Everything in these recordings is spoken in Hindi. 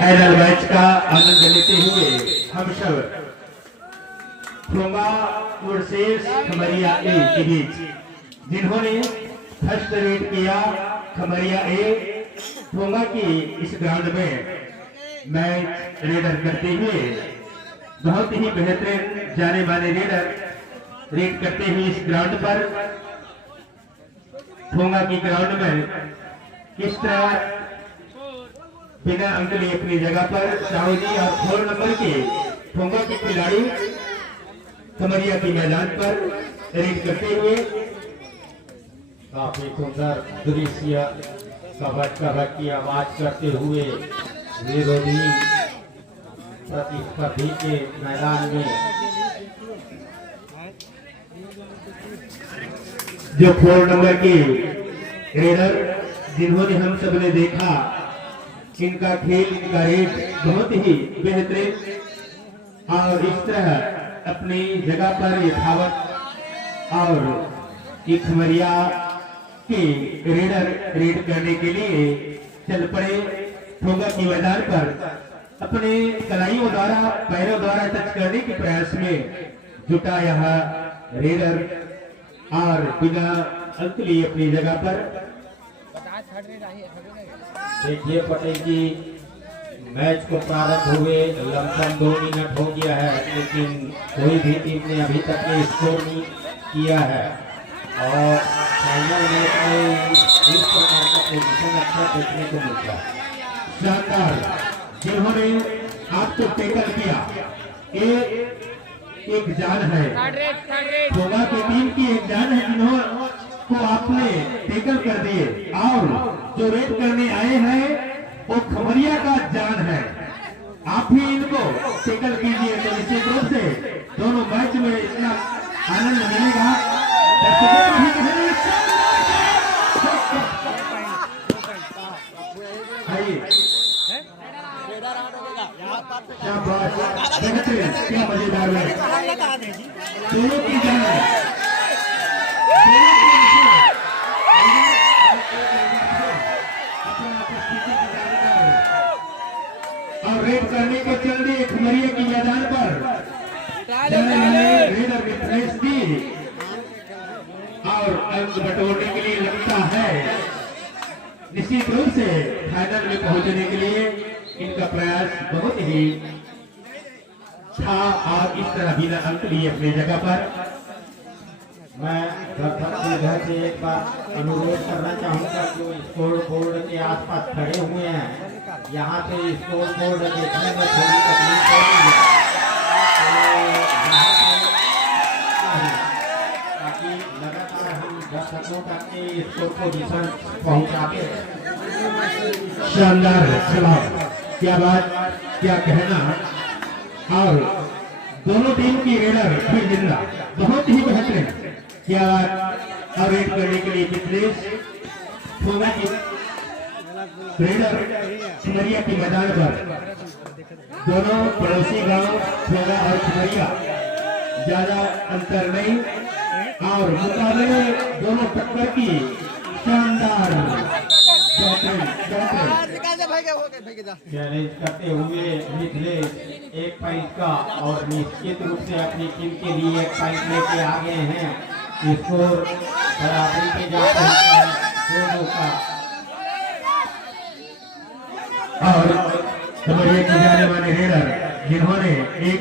फाइनल मैच का आनंद लेते हुए हम सब ठोंगा वर्सेस खमरिया ए के बीच जिन्होंने फर्स्ट रेड किया खमरिया ए ठोंगा की इस ग्राउंड में मैच रेडर करते हुए बहुत ही बेहतरीन जाने माने रेडर रेड करते हुए इस ग्राउंड पर ठोंगा की ग्राउंड में किस तरह बिना अंक लिए अपनी जगह पर शाहू जी और 4 नंबर के ठोंगा के खिलाड़ी खमरिया के मैदान पर रेड करते हुए काफी सुंदर दृश्य कबड्डी की आवाज करते हुए विरोधी प्रतिस्पर्धी के मैदान में जो 4 नंबर के रेडर जिन्होंने हम सब ने देखा इनका खेल इनका रेड बहुत ही बेहतरीन और इस तरह अपनी जगह पर यथावत और खमरिया के रेडर रेड करने के लिए चल पड़े ठोंगा के मैदान पर अपने कलाइयों द्वारा पैरों द्वारा टच करने के प्रयास में जुटा यह रेडर और बिना अंक लिए अपनी जगह पर देखिए पटेल जी मैच को प्रारंभ हुए लमसम 2 मिनट हो गया है लेकिन कोई भी टीम ने अभी तक स्कोर नहीं किया है और फाइनल में इस प्रकार का पोजीशन अच्छा देखने को मिलता है। शानदार जिन्होंने आपको टैकल किया एक जान है ठोंगा की टीम की एक जान है जिन्होंने को आपने टैकल कर दिए और जो रेड करने आए हैं वो खमरिया का जान है। आप ही इनको टैकल कीजिए तो निश्चित रूप से दोनों मैच में इतना आनंद मिलेगा। क्या मजेदार है दोनों की जान है और रेड करने को चल रही खमरिया की मैदान पर रेडर ने प्रेस दी और अंक बटोरने के लिए लगता है निश्चित रूप से फाइनल में पहुंचने के लिए इनका प्रयास बहुत ही था और इस तरह बिना अंक लिए अपनी जगह पर मैं दर्शक से एक बार अनुरोध करना चाहूँगा जो स्कोर बोर्ड के आसपास खड़े हुए हैं यहाँ पे स्कोर बोर्ड देखने में थोड़ी तकलीफ हो रही है ताकि लगातार हम दर्शकों तक के स्कोर पोजीशन पहुँचाते हैं। शानदार जवाब क्या बात क्या कहना और दोनों टीम की रेडर फिर जिंदा बहुत ही बेहतरीन क्या और रेड करने के लिए फिटनेस ठोंगा की रेडर खमरिया के मैदान पर दोनों पड़ोसी गांव ठोंगा और खमरिया ज्यादा अंतर नहीं और मुकाबले में दोनों टक्कर की शानदार चैलेंज करते हुए मिथिलेश 1 पॉइंट का और निश्चित रूप से अपनी टीम के लिए 1 पॉइंट लेके आ गए हैं। स्कोर बराबरी पे जा पहुंचा है दोनों का और खमरिया की जाने वाले रेडर जिन्होंने एक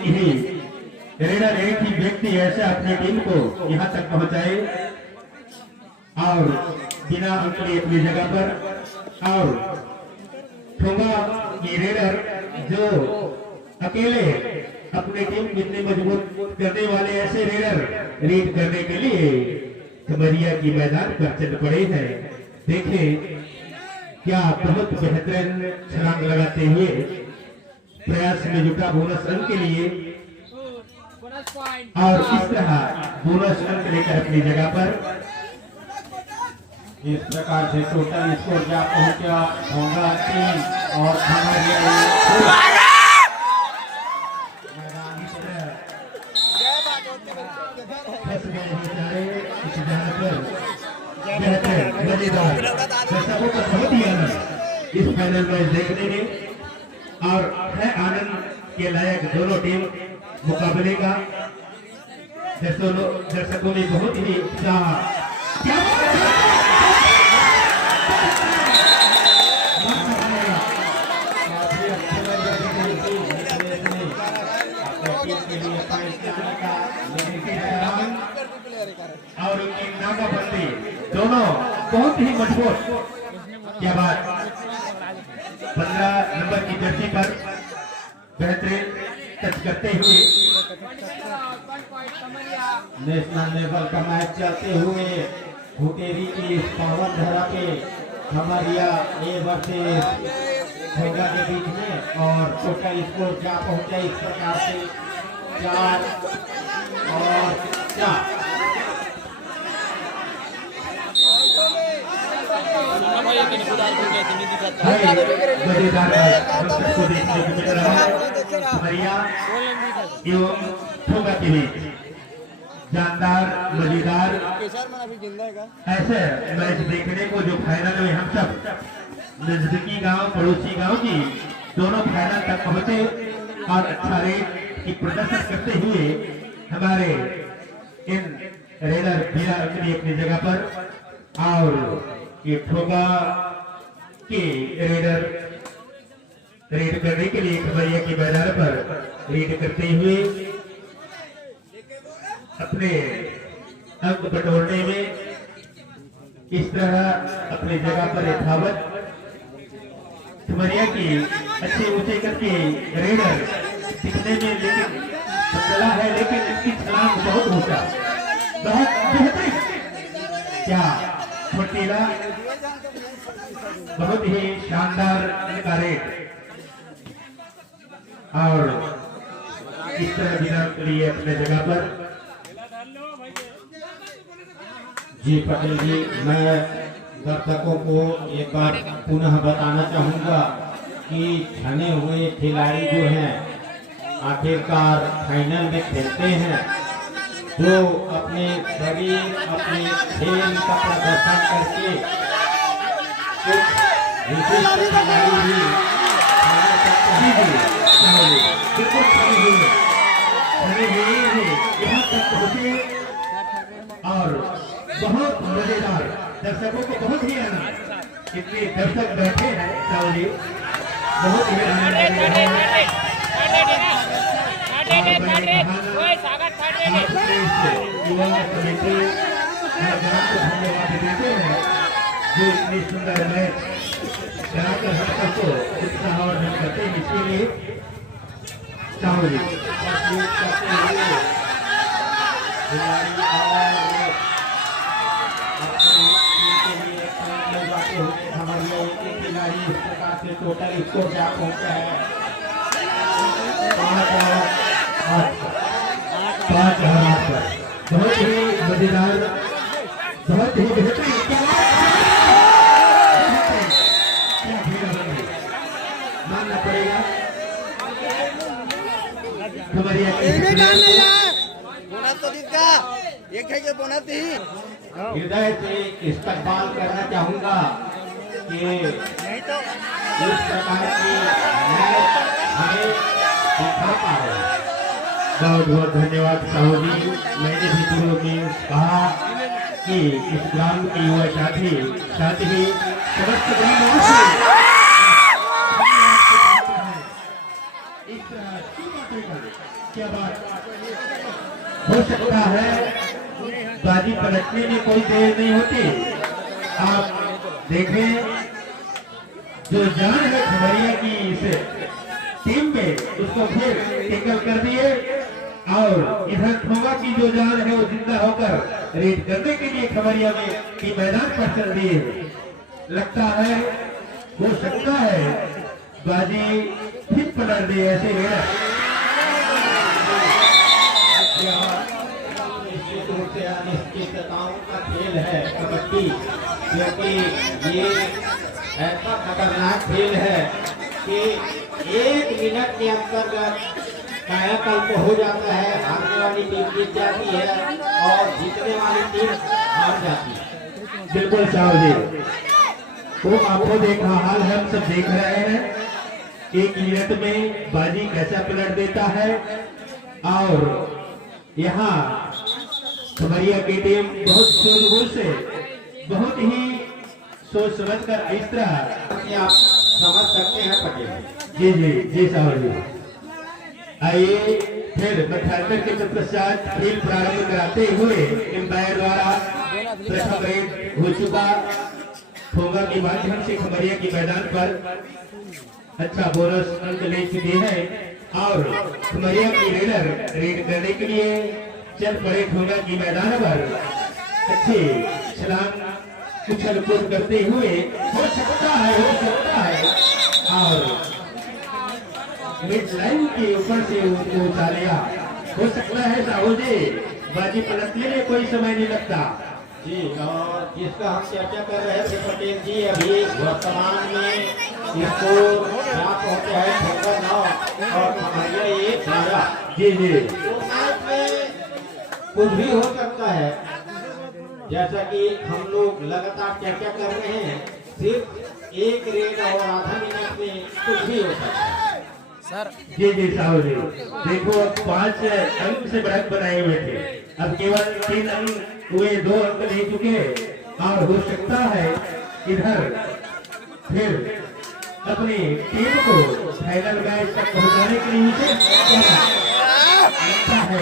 ही व्यक्ति ऐसे अपनी टीम को यहां तक पहुंचाए और बिना अंक लिए अपनी जगह पर और ठोंगा की रेडर जो अकेले अपनी टीम कितने मजबूत करने वाले ऐसे रेडर रेड करने के लिए खमरिया की मैदान पर चल पड़े हैं। देखें क्या बहुत बेहतरीन छलांग लगाते हुए प्रयास में जुटा बोनस अंक के लिए और इस तरह बोनस अंक लेकर अपनी जगह पर इस प्रकार से टोटल स्कोर जा पहुंचा ठोंगा 3 और खमरिया मजेदार दर्शकों का बहुत ही आनंद इस फाइनल मैच देखने में और है आनंद के लायक दोनों टीम मुकाबले का। दर्शकों में बहुत ही उत्साह। क्या और उनकी नाकाबंदी दोनों बहुत ही मजबूत। क्या बात, 15 नंबर की जर्सी पर बेहतरीन टच करते हुए नेशनल लेवल का मैच चलते हुए हुटेरी की इस पावन धरा पे खमरिया ए वर्सेस ठोगा के बीच में, और टोटल स्कोर क्या पहुंचा इस प्रकार से 4 और 4। मजेदार को देखने को मिल रहा है खमरिया एवं ठोगा के बीच। जानदार मजेदार ऐसे मैच देखने को जो फाइनल में हम सब नजदीकी गांव पड़ोसी गांव की दोनों फाइनल तक पहुंचे और अच्छा रेट की प्रदर्शन करते हुए हमारे इन रेडर भैया अपनी जगह पर, और ये ठोगा के रेडर रेड करने के लिए खमरिया के मैदान पर रेड करते हुए अपने अंक बटोरने में इस तरह अपनी जगह पर यथावत खमरिया की अच्छे ऊंचे करके रेडर दिखने में लेकिन पतला है, लेकिन इसकी छलांग बहुत ऊंचा, बहुत बेहतरीन। क्या फुर्तीला, बहुत ही शानदार इनका रेट। और इस तरह विराम के लिए अपने जगह पर जी पटेल जी, मैं दर्शकों को एक बार पुनः बताना चाहूँगा कि छने हुए खिलाड़ी जो हैं आखिरकार फाइनल में खेलते हैं, जो अपने शरीर अपने खेल का प्रदर्शन करके कुछ विशिष्ट खिलाड़ी भी बिल्कुल यहाँ तक पहुंचे और बहुत मजेदार, दर्शकों को बहुत ही आनंद। इतने दर्शक बैठे हैं साहु जी, बहुत ही आनंद। युवा समिति धन्यवाद देते हैं जो इतनी सुंदर मैच कराकर हम सबको उत्साह और करते हैं। इसीलिए साहु जी टोटल स्कोर क्या पहुंचा है 5 पर। बहुत ही मजेदार, बहुत ही बेहतरीन। मानना पड़ेगा खमरिया हृदय से इस्तेमाल करना चाहूँगा कि इस प्रकार की मैच हमें दिखा पाए। बहुत बहुत धन्यवाद साहु जी। मैंने भी शुरू में कहा कि इस ग्राम के युवा साथी साथ ही समस्त ग्रामवासी इस तरह क्या बात हो सकता है, बाजी पलटने में कोई देर नहीं होती। आप देखें जो जान है खमरिया की इस टीम में, उसको फिर टेकल कर दिए, और इधर ठोगा की जो जान है वो जिंदा होकर रेड करने के लिए खमरिया में की मैदान पर चल दिए। लगता है हो सकता है बाजी फिर पलट दे ऐसे रेडर। अनिश्चितताओं का खेल है कबड्डी, क्योंकि ये ऐसा खतरनाक खेल है कि 1 मिनट के अंतर्गत कायाकल्प हो जाता है। हारने वाली टीम जीत जाती है और जीतने वाली टीम हार जाती है। बिल्कुल साहु जी, वो आपको देखा हाल हम सब देख रहे हैं। एक मिनट में बाजी कैसा पलट देता है। और यहाँ खमरिया की टीम बहुत सूझबूझ से, बहुत ही सोच समझ कर इस तरह आप समझ सकते हैं पटेल। जी जी जी साहब जी। आइए फिर मध्यांतर के पश्चात खेल प्रारंभ कराते हुए एम्पायर द्वारा प्रथम रेड हो चुका ठोंगा के माध्यम से खमरिया के मैदान पर अच्छा बोनस अंक ले चुके हैं और खमरिया की रेडर रेड करने के लिए चल पड़े ठोंगा की मैदान पर अच्छे छलांग उछल कूद करते हुए हो सकता है और मिड लाइन के ऊपर से उसको उछालिया हो सकता है। साहू जी बाजी पलटने में कोई समय नहीं लगता जी। और जिसका हम चर्चा कर रहे थे पटेल जी, अभी वर्तमान में इसको क्या पहुंचे है ठोकर 9 और खमरिया 11। जी जी तो मैच में कुछ भी हो सकता है, जैसा कि हम लोग लगातार चर्चा कर रहे हैं। सिर्फ एक रेड और आधा मिनट में कुछ भी हो सकता है सर। जी जी साहू जी देखो, अब 5 अंक से बढ़त बनाए हुए थे, अब केवल 3 अंक हुए, 2 अंक ले चुके और हो सकता है इधर फिर अपनी टीम को फाइनल मैच तक पहुंचाने के लिए लगता है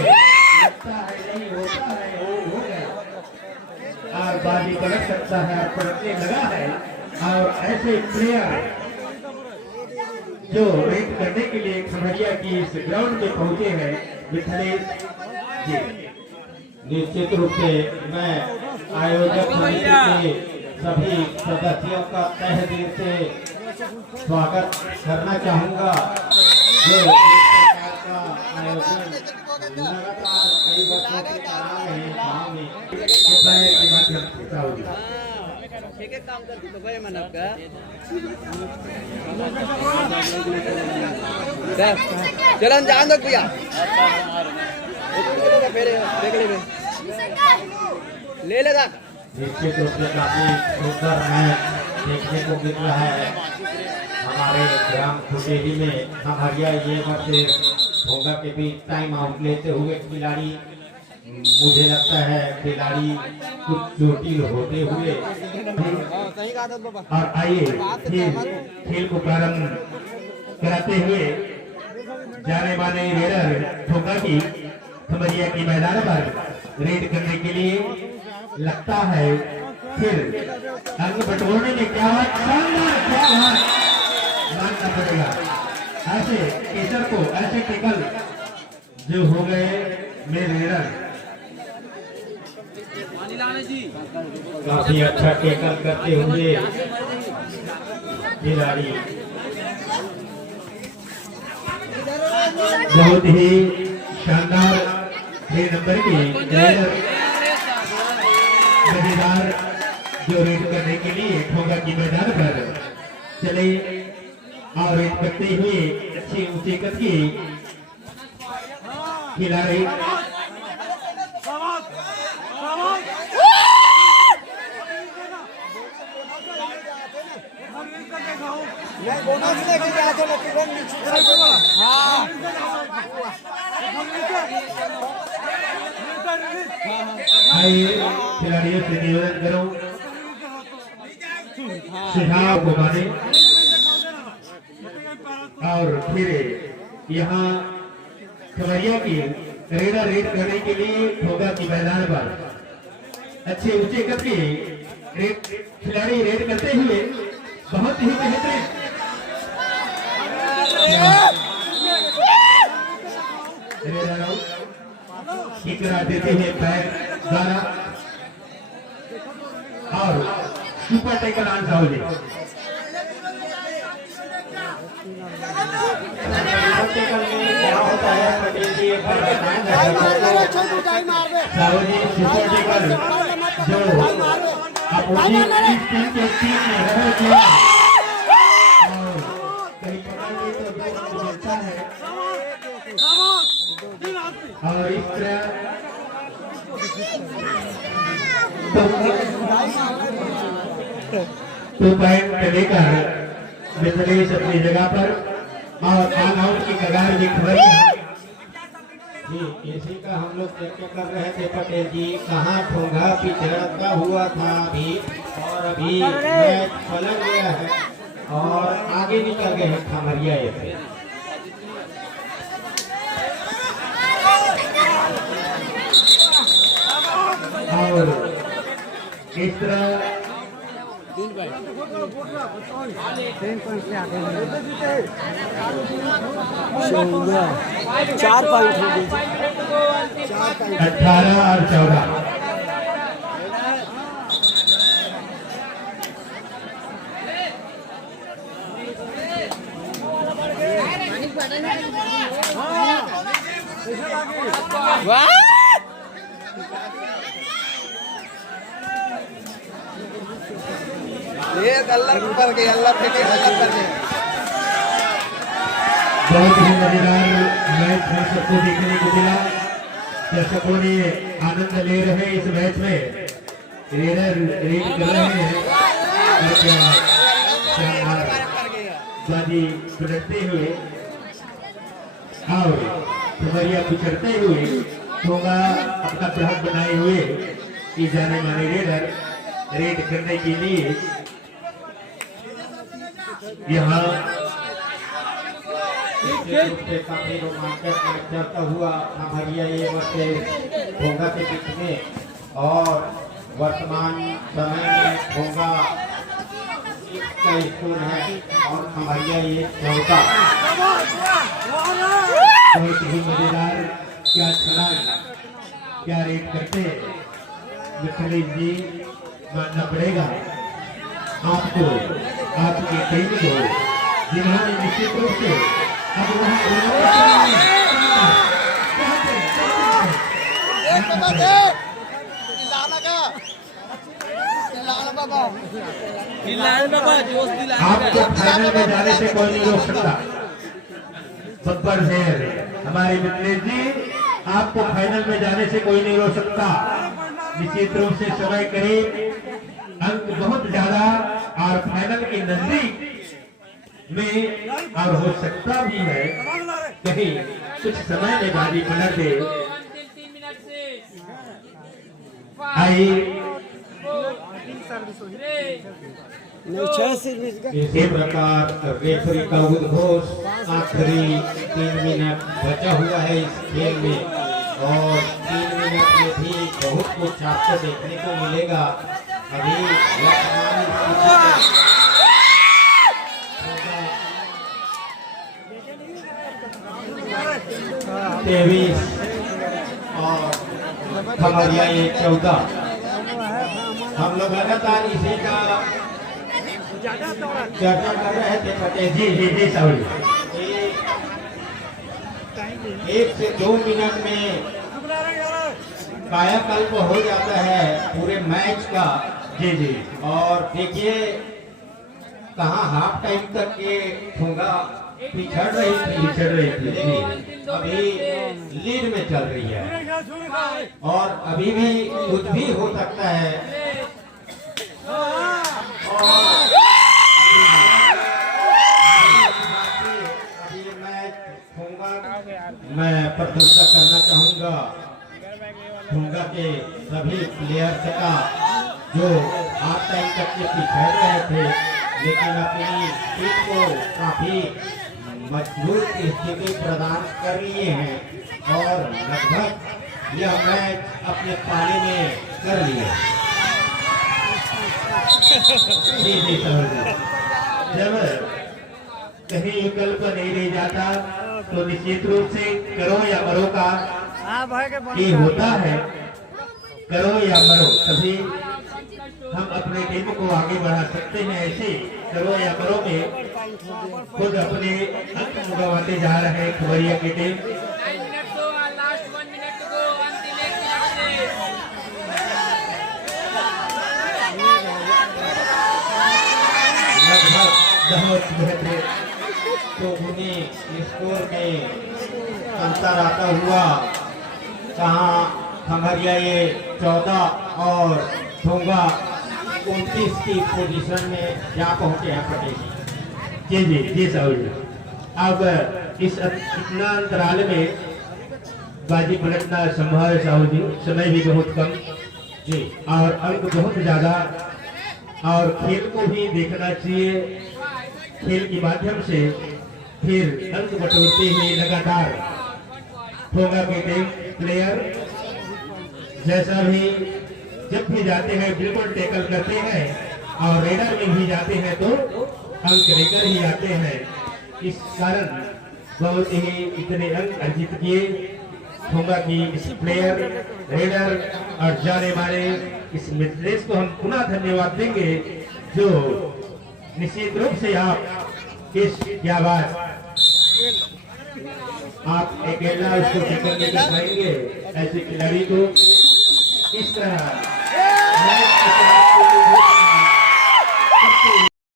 नहीं होता है, हो गया और बाजी पलट सकता है, पलटने लगा है। और ऐसे प्लेयर जो रेड करने के लिए खमरिया की इस ग्राउंड में पहुंचे हैं मिथिलेश जी। निश्चित रूप से मैं आयोजक समिति के सभी सदस्यों का तहे दिल से स्वागत करना चाहूंगा, जो इस प्रकार का आयोजन लगातार कई वर्षों से करा रहे हैं गाँव में। के माध्यम से साहू जी एक काम करते तो भाई मन आपका चलन जान दो भैया फिर देख ले ले लेगा। निश्चित रूप से काफी सुंदर मैच देखने को मिल रहा है हमारे ग्राम खुटेरी में। खमरिया ये वर्ष भोगा के बीच टाइम आउट लेते हुए खिलाड़ी, मुझे लगता है खिलाड़ी कुछ चोटिल होते हुए। और आइए खेल को प्रारंभ कराते हुए जाने माने रेडर ठोका की खमरिया के मैदान पर रेड करने के लिए लगता है। फिर अंग बटोरने में क्या बात, क्या बात मानना पड़ेगा। ऐसे केसर को ऐसे टिकल जो हो गए मेरे रेडर काफी अच्छा टेकल करते हुए खिलाड़ी बहुत ही शानदार 6 नंबर की मजेदार जो रेड करने के लिए ठोगा की मैदान पर चले और रेड करते हुए अच्छे ऊंचे कद की खिलाड़ी आइए खिलाड़ियों से निवेदन करो सुझाव को माने और फिर यहाँ खमरिया की रेडर रेड करने के लिए ठोगा की मैदान पर अच्छे ऊंचे कद के खिलाड़ी रेड करते हुए बहुत ही बेहतरीन करा देते हैं पैर द्वारा और सुपर टेकल आंसर हो जाए। क्या होता है पटेल जी, साहू जी सुपर टेकल जो अपोजिट टीम के टीम में रहे थे और कहीं पकड़ तो दो मिलता है और इस तरह तो पॉइंट लेकर मिथिलेश अपनी जगह पर और ऑल आउट की कगार भी खबरिया। जी इसी का हम लोग चर्चा कर रहे थे पटेल जी, कहाँ ठोंगा पिछड़ता हुआ था अभी और अभी मैच पलट गया है और आगे निकल गए हैं खमरिया से। और इस तरह 4 पॉइंट हो गई। 18 और 14। अल्लाह ऊपर गए, अल्लाह फेंके, अल्लाह कर दे। बहुत ही मजेदार मैच में सबको देखने को मिला। दर्शकों ने आनंद ले रहे हैं इस मैच में, रेडर रेड कर रहे हैं और क्या बाजी पलटते हुए और खबरिया पिछड़ते हुए ठोंगा अपना प्रहर बनाए हुए ये जाने माने रेडर रेड करने के लिए यहाँ काफी रोमांचक मैच चलता हुआ खमरिया ये बच्चे ठोंगा के बीच में और वर्तमान समय में ठोंगा का स्कोर है और खमरिया ये 14। बहुत ही मजेदार क्या छलांग क्या रेड करते मिथिलेश जी, मानना पड़ेगा आपको आपकी टीम को जिन्होंने निश्चित रूप से अब आपको फाइनल में जाने से कोई नहीं रोक सकता। बब्बर शेर हमारे मिथिलेश जी, आपको फाइनल में जाने से कोई नहीं रोक सकता। निश्चित रूप से समय करीब, अंक बहुत ज्यादा और फाइनल के नजदीक में और हो सकता भी है कहीं कुछ समय में बाजी पलट दे। आई इसी प्रकार रेफरी का उद्घोष, आखिरी 3 मिनट बचा हुआ है इस खेल में और 3 मिनट में भी बहुत कुछ आपको देखने को मिलेगा। अभी तेईस और खमरिया 14। हम लोग लगातार इसी का चर्चा कर रहे थे पटेल जी जी जी साहब, 1 से 2 मिनट में कायाकल्प हो जाता है पूरे मैच का। जी जी और देखिए कहाँ हाफ टाइम तक ये ठोंगा पिछड़ रही थी लेकिन अभी लीड में चल रही है और अभी भी कुछ भी हो सकता है। और अभी मैं ठोंगा, मैं प्रशंसा करना चाहूँगा ठोंगा के सभी प्लेयर्स का जो हाफ टाइम तक के पिछड़ रहे थे लेकिन अपनी टीम को काफी मजबूत स्थिति प्रदान कर लिए हैं और लगभग यह मैच अपने पाले में कर लिए। जी जी साहब, जब कहीं विकल्प नहीं रह जाता तो निश्चित रूप से करो या मरो का ये होता है। करो या मरो, तभी हम अपने टीम को आगे बढ़ा सकते हैं। ऐसे करो या मरो में खुद अपने अंक गंवाते जा रहे हैं खबरिया की टीम। लगभग बहुत बेहतर तो उन्हें स्कोर में अंतर आता हुआ कहाँ खमरिया ये 14 और ठोंगा 29 की पोजीशन में जा पहुंचे हैं पटेल। जी जी जी साहब, अब इस इतना अंतराल में बाजी पलटना संभव है साहू जी, समय भी बहुत कम जी और अंक बहुत ज्यादा, और खेल को भी देखना चाहिए। खेल के माध्यम से फिर अंक बटोरते हुए लगातार होगा के टीम प्लेयर जैसा भी जब भी जाते हैं बिल्कुल टैकल करते हैं, और रेडर में भी जाते हैं तो अंक लेकर ही आते हैं। इस कारण बहुत ही इतने अंक अर्जित किए होगा कि इस प्लेयर रेडर और जाने माने इस मित्रेश को हम पुनः धन्यवाद देंगे, जो निश्चित रूप से आप इस क्या बात आप अकेला उसको टक्कर नहीं कर पाएंगे। ऐसे खिलाड़ी को इस तरह